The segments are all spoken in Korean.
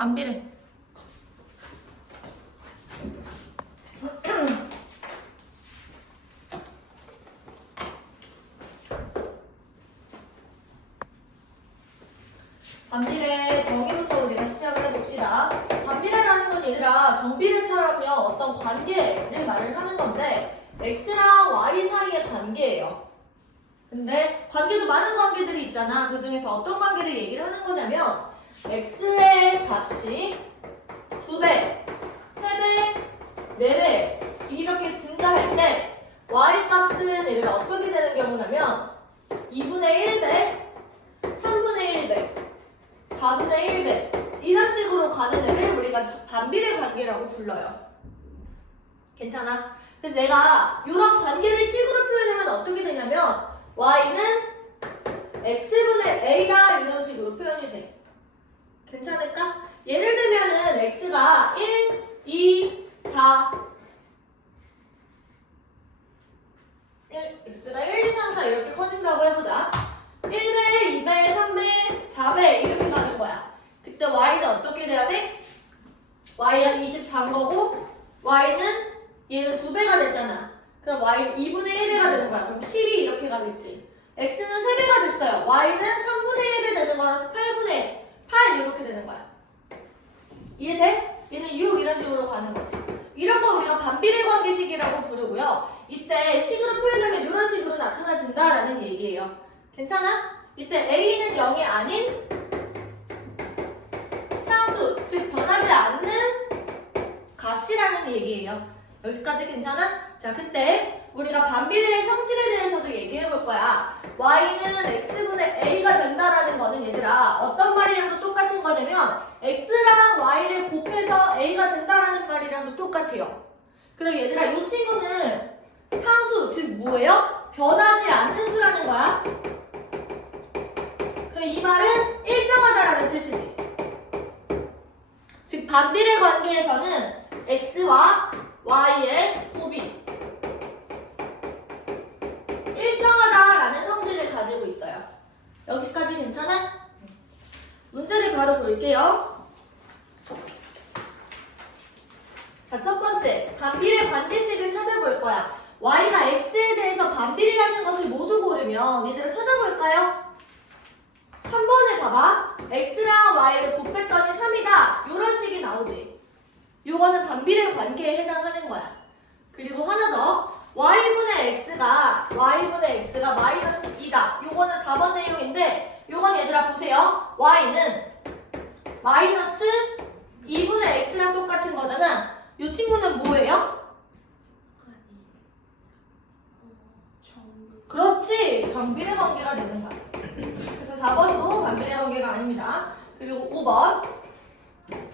반비례. 반비례 정의부터 우리가 시작을 해봅시다. 반비례라는 건 얘들아 정비례처럼요 어떤 관계를 말을 하는 건데 x랑 y 사이의 관계예요. 근데 관계도 많은 관계들이 있잖아. 그 중에서 어떤 관계를 얘기를 하는 거냐면 x의 값이 두 배, 세 배, 네배 이렇게 증가할 때 y 값은 얘들아 어떻게 되는 경우냐면 2분의 1배, 3분의 1배, 4분의 1배 이런 식으로 가는 애를 우리가 저- 반비례 관계라고 불러요. 괜찮아? 그래서 내가 이런 관계를 식으로 표현하면 어떻게 되냐면 y는 x분의 a다 이런 식으로 표현이 돼. 괜찮을까? 예를 들면은 x가 1, 2, 4 1, x가 1, 2, 3, 4 이렇게 커진다고 해보자. 1배, 2배, 3배, 4배 이렇게 가는 거야. 그때 y는 어떻게 돼야 돼? y가 24인 거고 y는 얘는 2배가 됐잖아. 그럼 y는 2분의 1배가 되는 거야. 그럼 10이 이렇게 가겠지. x는 3배가 됐어요. y는 3분의 1배 되는 거라서 8분의 8 이렇게 되는 거야. 이해돼? 얘는 6 이런 식으로 가는 거지. 이런 거 우리가 반비례 관계식이라고 부르고요. 이때 식으로 표현하면 이런 식으로 나타나진다라는 얘기예요. 괜찮아? 이때 a는 0이 아닌 상수, 즉 변하지 않는 값이라는 얘기예요. 여기까지 괜찮아? 자, 그때 우리가 반비례의 성질에 대해서도 얘기해 볼 거야. y는 x분의 a가 된다라는 거는 얘들아 어떤 말이랑도 똑같은 거냐면 x랑 y를 곱해서 a가 된다라는 말이랑도 똑같아요. 그럼 얘들아 이 친구는 상수 즉 뭐예요? 변하지 않는 수라는 거야. 그럼 이 말은 일정하다라는 뜻이지. 즉 반비례 관계에서는 x와 y의 곱이 일정하다라는 성질을 가지고 있어요. 여기까지 괜찮아? 문제를 바로 볼게요. 자, 첫 번째, 반비례 관계식을 찾아볼 거야. y가 x에 대해서 반비례 하는 것을 모두 고르면 얘들아 찾아볼까요? 3번에 봐봐. x랑 y를 곱했더니 3이다. 이런 식이 나오지. 요거는 반비례 관계에 해당하는 거야. 그리고 하나 더. y분의 x가 y분의 x가 마이너스 2다. 요거는 4번 내용인데 요건 얘들아 보세요. y는 마이너스 2분의 x랑 똑같은 거잖아. 요 친구는 뭐예요? 그렇지. 정비례 관계가 되는 거야. 그래서 4번도 반비례 관계가 아닙니다. 그리고 5번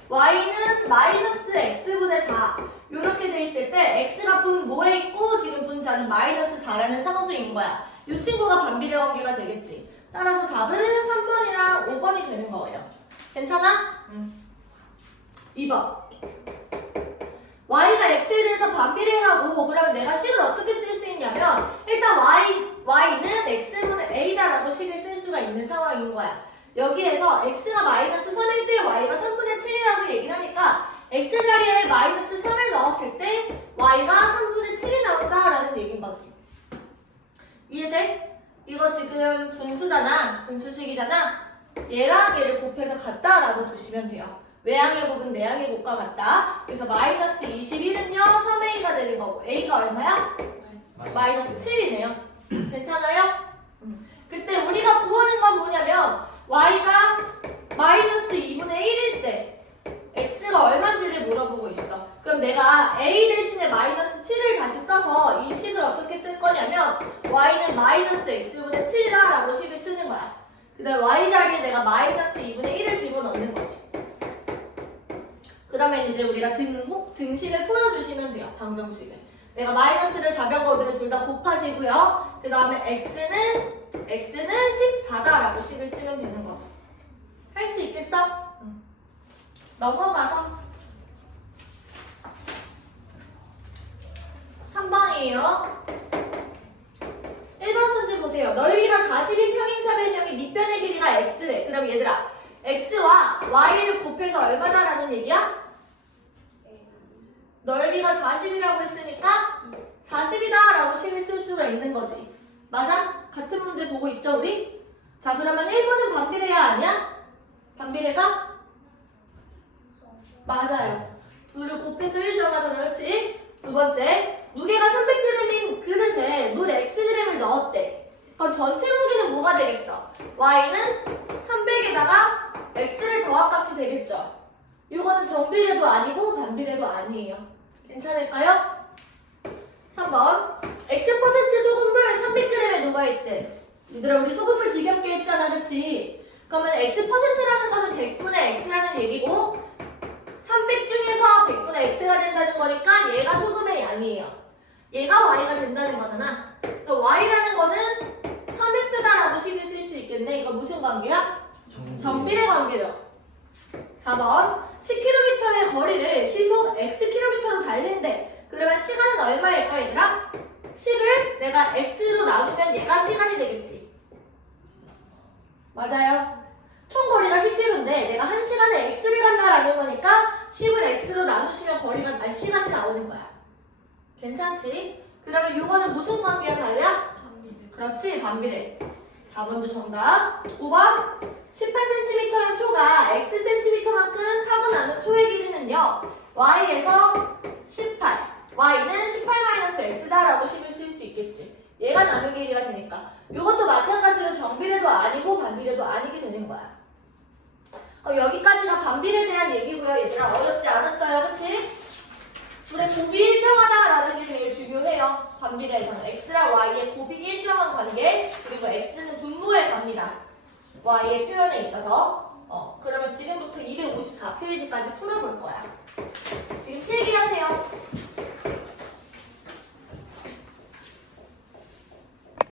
y는 마이너스 x분의 4 이렇게 돼 있을 때 x가 분 뭐에 있고 지금 분자는 마이너스 4라는 상수인 거야. 이 친구가 반비례 관계가 되겠지. 따라서 답은 3번이랑 5번이 되는 거예요. 괜찮아? 응. 2번 y가 x에 대해서 반비례 하고 그러면 내가 식을 어떻게 쓸 수 있냐면 일단 y, y는 x분의 a다라고 식을 쓸 수가 있는 상황인 거야. 여기에서 x가 마이너스 3일 때 y가 3분의 7이라고 얘기를 하니까 x 자리에 마이너스 3을 넣었을 때 y가 3분의 7이 나온다라는 얘기인 거지. 이해돼? 이거 지금 분수잖아. 분수식이잖아. 얘랑 얘를 곱해서 같다라고 두시면 돼요. 외양의 곱은 내양의 곱과 같다. 그래서 마이너스 21은요 3a가 되는 거고 a가 얼마야? 마이너스 7이네요. 괜찮아요? 음. 그때 우리가 구하는 건 뭐냐면 y가 마이너스 2분의 1일 때 x가 얼마인지를 물어보고 있어. 그럼 내가 a 대신에 마이너스 7을 다시 써서 이 식을 어떻게 쓸 거냐면 y는 마이너스 x분의 7이다 라고 식을 쓰는 거야. 그 다음 y 자리에 내가 마이너스 2분의 1을 집어넣는 거지. 그러면 이제 우리가 등, 등식을 풀어주시면 돼요. 방정식을. 내가 마이너스를 잡여거든요. 둘다 곱하시고요. 그 다음에 x는 x는 14다라고 식을 쓰면 되는 거죠. 할 수 있겠어? 응. 넘어가서 3번이에요. 1번 선지 보세요. 넓이가 40인 평행사변형이 밑변의 길이가 x래. 그럼 얘들아 x와 y를 곱해서 얼마다 넓이가 40이라고 했으니까 40이다 라고 식을 쓸 수가 있는 거지. 맞아? 같은 문제 보고 있죠, 우리? 자, 그러면 1번은 반비례야, 아니야? 반비례가? 맞아요. 둘을 곱해서 1 정하잖아, 그치? 두 번째, 무게가 300g인 그릇에 물 Xg을 넣었대. 그럼 전체 무게는 뭐가 되겠어? Y는 300에다가 X를 더한 값이 되겠죠? 이거는 정비례도 아니고 반비례도 아니에요. 괜찮을까요? 3번 X% 소금물 300g에 녹아있대. 얘들아 우리 소금물 지겹게 했잖아 그치? 그러면 X%라는 거는 100분의 X라는 얘기고 300 중에서 100분의 X가 된다는 거니까 얘가 소금의 양이에요. 얘가 Y가 된다는 거잖아. 그럼 Y라는 거는 3X다라고 식을 쓸 수 있겠네. 이거 무슨 관계야? 정비례 관계죠. 4번 10km의 거리를 시속 x km로 달린대. 그러면 시간은 얼마일까 얘들아? 10을 내가 x로 나누면 얘가 시간이 되겠지. 맞아요. 총 거리가 10km인데 내가 1시간에 x를 간다라는 거니까 10을 x로 나누시면 거리가 아니 시간이 나오는 거야. 괜찮지? 그러면 이거는 무슨 관계야 다유야? 그렇지 반비례. 4번도 정답. 5번 18cm인 초가 xcm만큼 타고 나는 초의 길이는요. y에서 18. y는 18-x다라고 식을 쓸 수 있겠지. 얘가 나눈 길이가 되니까. 이것도 마찬가지로 정비례도 아니고 반비례도 아니게 되는 거야. 어, 여기까지가 반비례에 대한 얘기고요. 얘들아 어렵지 않았어요. 그치? 둘의 곱이 일정하다라는 게 제일 중요해요. 반비례에서는 x랑 y의 곱이 일정한 관계 그리고 x는 분모에 갑니다. y의 표현에 있어서 어 그러면 지금부터 254페이지까지 풀어볼 거야.